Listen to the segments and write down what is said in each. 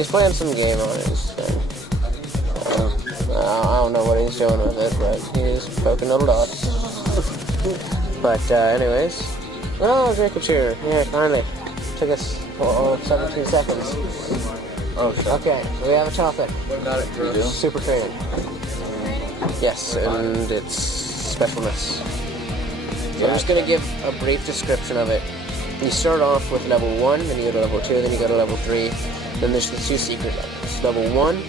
He's playing some game on his thing. I don't know what he's doing with it, but he's poking little dots. But, anyways. Oh, Jacob's here. Yeah, finally. Took us 17 seconds. Oh, shit. Okay, so we have a topic. What about it, Drew? Super training. Yes, and its specialness. So I'm just going to give a brief description of it. You start off with level 1, then you go to level 2, then you go to level 3. Then there's the 2 secret levels. Level 1,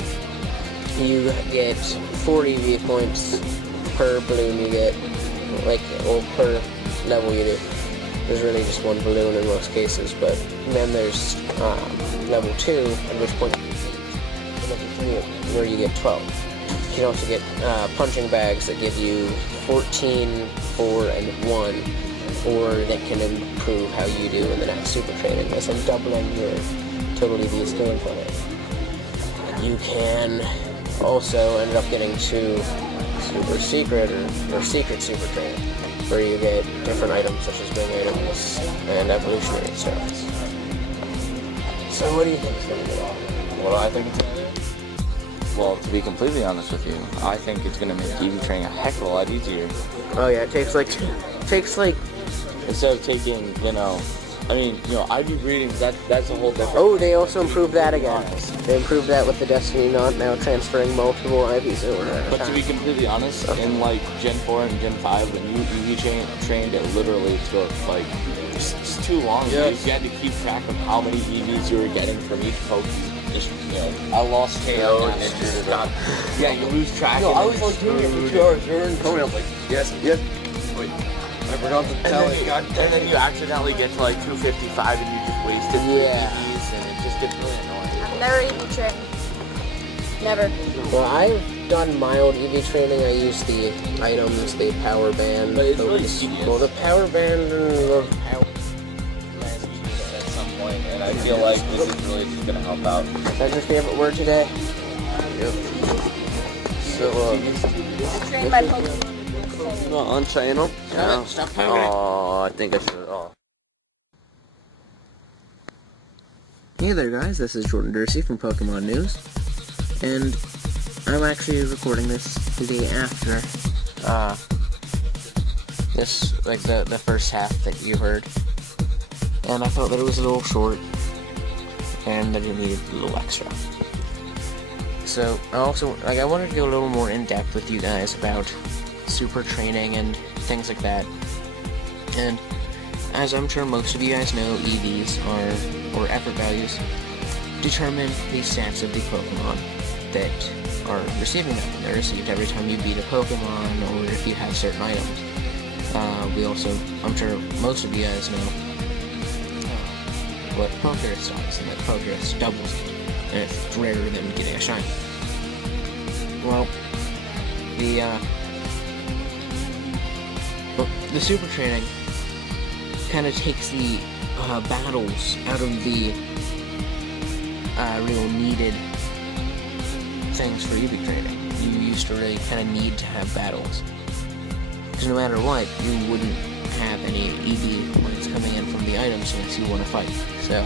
you get 4 EV points per balloon you get, or per level you do. There's really just one balloon in most cases, but then there's level 2, at which point you get 8. Level 3, where you get 12. You can also get punching bags that give you 14, 4, and 1, or that can improve how you do in the next super training, as in doubling your total EVs gained from it. You can also end up getting to super secret or secret super training, where you get different items such as big items and evolutionary steroids. So what do you think is going to get off? What I think it's going to do? Well, to be completely honest with you, I think it's going to make EV training a heck of a lot easier. Oh yeah, it takes like instead of taking, IV breeding, that's a whole different... Oh, they also improved that again. They improved that with the Destiny Knot, now transferring multiple IVs over at a But time. to be completely honest, in like Gen 4 and Gen 5, when you EV trained, it literally took like just too long. Yes. You had to keep track of how many EVs you were getting from each poke. Just, I lost KO and it just got... Yeah, you lose track. No, I was on doing it for 2 hours. They were in Tony. I was like, yes. Wait, I forgot to tell it. And then you accidentally get to like 255 and you just wasted 3 EVs and it just gets really annoying. I've never EV trained. Never. Well, I've done mild EV training. I use the items, the power band. But it's really tedious. Well, the power band and the power At some point, and I feel like this is really just going to help out. Is that your favorite word today? Yep. So, Train my Pokemon. not on channel? Stop it, stop powering. Oh, I think I should. Oh. Hey there guys, this is Jordan Dursey from Pokemon News, and I'm actually recording this the day after, the first half that you heard, and I thought that it was a little short, and that it needed a little extra. So, I wanted to go a little more in-depth with you guys about super training and things like that, and as I'm sure most of you guys know, EVs or effort values determine the stats of the Pokemon that are receiving them. They're received every time you beat a Pokemon or if you have certain items. I'm sure most of you guys know what PokeChatter does, and that PokeChatter doubles it, and it's rarer than getting a shiny. Well, the super training kind of takes the battles out of the real needed things for EV training. You used to really kind of need to have battles, because no matter what, you wouldn't have any EV points coming in from the items unless you want to fight. So,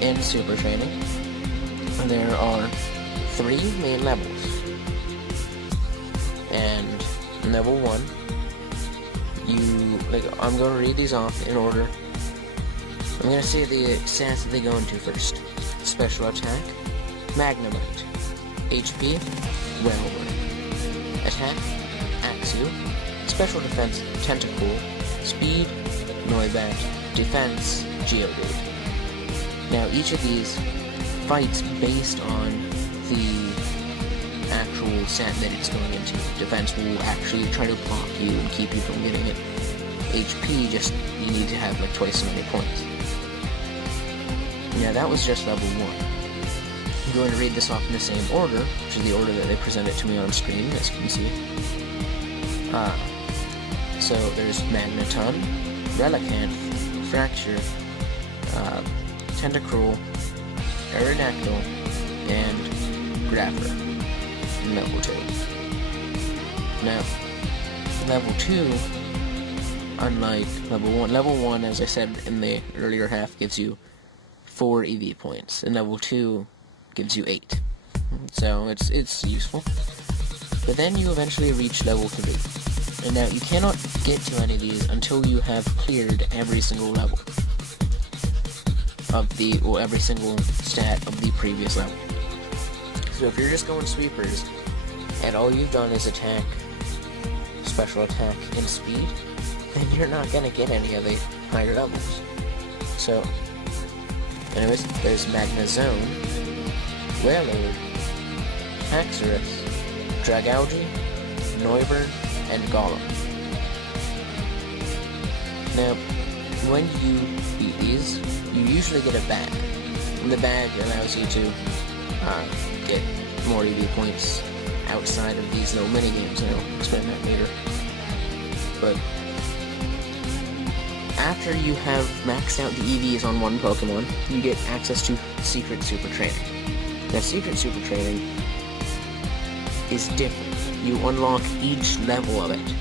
in super training, there are 3 main levels, and level 1, I'm going to read these off in order. I'm going to say the stats that they go into first. Special attack, Magnemite. HP, Railway. Attack, Axew. Special defense, Tentacool. Speed, Noibat. Defense, Geodude. Now each of these fights based on the actual stat that it's going into. Defense will actually try to block you and keep you from getting it. HP, just you need to have like twice so many points. Now that was just level 1. I'm going to read this off in the same order, which is the order that they present it to me on screen, as you can see. So there's Magneton, Relicanth, Fracture, Tentacruel, Aerodactyl, and Grapher in level 2. Now, level 2, unlike level 1, as I said in the earlier half, gives you 4 EV points, and level 2 gives you 8. So it's useful. But then you eventually reach level 3. And now you cannot get to any of these until you have cleared every single level of the, or every single stat of the previous level. So if you're just going sweepers, and all you've done is attack, special attack, and speed, then you're not gonna get any of the higher levels. So, anyways, there's Magnezone, Wailord, Haxorus, Dragalge, Noivern, and Golem. Now, when you beat these, you usually get a bag. And the bag allows you to get more EV points outside of these little mini-games, and I'll explain that later. But after you have maxed out the EVs on one Pokemon, you get access to Secret Super Training. Now, Secret Super Training is different. You unlock each level of it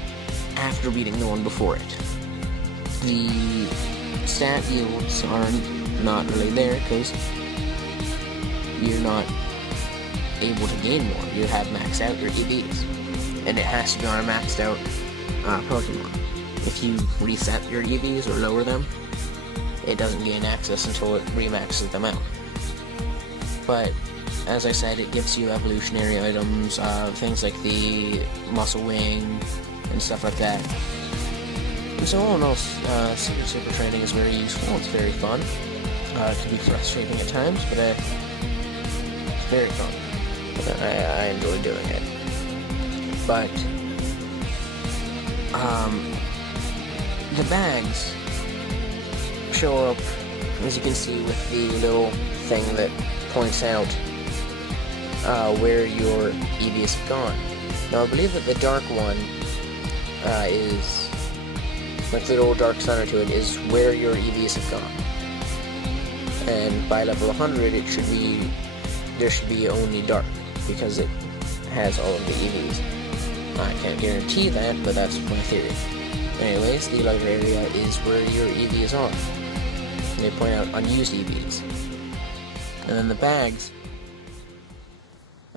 after beating the one before it. The stat yields are not really there because you're not able to gain more. You have maxed out your EVs, and it has to be on a maxed out Pokemon. If you reset your EVs or lower them, it doesn't gain access until it remaxes them out. But as I said, it gives you evolutionary items, things like the Muscle Wing and stuff like that. And so all in all, Secret Super Training is very useful. It's very fun. It can be frustrating at times, but it's very fun. I enjoy doing it. But the bags show up, as you can see, with the little thing that points out where your EVs have gone. Now, I believe that the dark one is, like the little dark center to it, is where your EVs have gone. And by level 100, there should be only dark, because it has all of the EVs. I can't guarantee that, but that's my theory. Anyways, the lighter area is where your EVs are. And they point out unused EVs. And then the bags,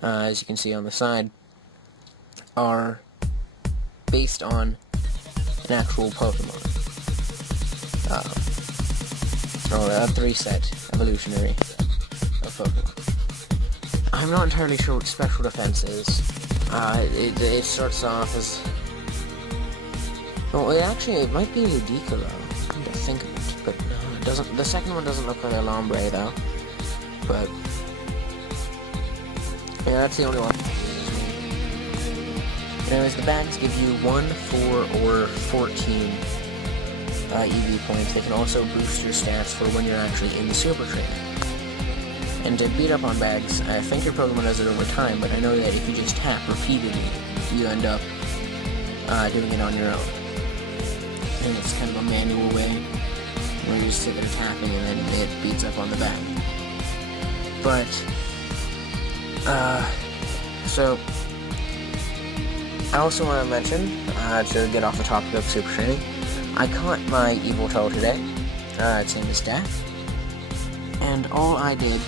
as you can see on the side, are based on an actual Pokemon. Or a 3-set evolutionary of Pokemon. I'm not entirely sure what special defense is. It starts off as... Well, it might be Ludicolo. I need to think of it, but no, it doesn't. The second one doesn't look like a Lombre, though. But yeah, that's the only one. Anyways, the bags give you 1, 4, or 14 EV points. They can also boost your stats for when you're actually in the Super Training. And to beat up on bags, I think your Pokemon does it over time, but I know that if you just tap repeatedly, you end up doing it on your own. And it's kind of a manual way, where you just sit there tapping and then it beats up on the bag. But, so, I also want to mention, to get off the topic of Super Training, I caught my Evoltoe today. Its name is Death. And all I did,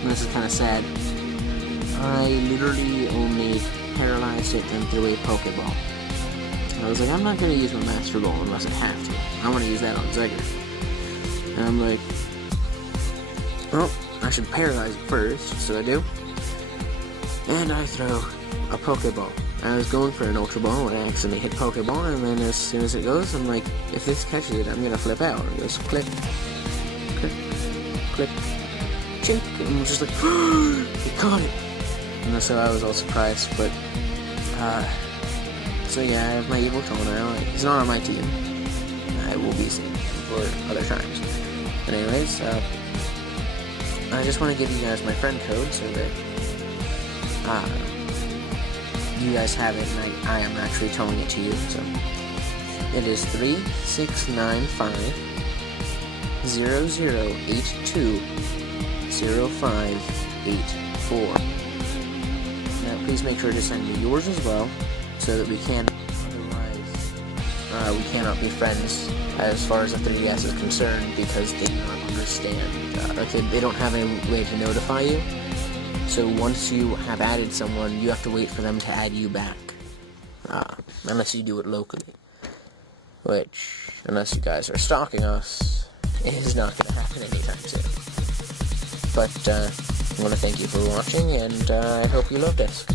and this is kind of sad, I literally only paralyzed it and threw a Pokeball. I was like, I'm not going to use my Master Ball unless I have to. I want to use that on Zegger. And I'm like, well, I should paralyze it first, so I do. And I throw a Pokeball. I was going for an Ultra Ball and I accidentally hit Pokeball, and then as soon as it goes, I'm like, if this catches it, I'm going to flip out. It goes click, click, click, chink, and I'm just like, it caught it! And so I was all surprised, but, so yeah, I have my Evoltoe now. He's not on my team. I will be seeing him for other times. But anyways, I just want to give you guys my friend code so that you guys have it, and I am actually telling it to you. So it is 3695 0082 0584. Now please make sure to send me yours as well, so that we can, otherwise we cannot be friends as far as the 3DS is concerned because they do not understand. They don't have any way to notify you. So once you have added someone, you have to wait for them to add you back. Unless you do it locally. Which, unless you guys are stalking us, is not going to happen anytime soon. But, I want to thank you for watching, and I hope you loved us.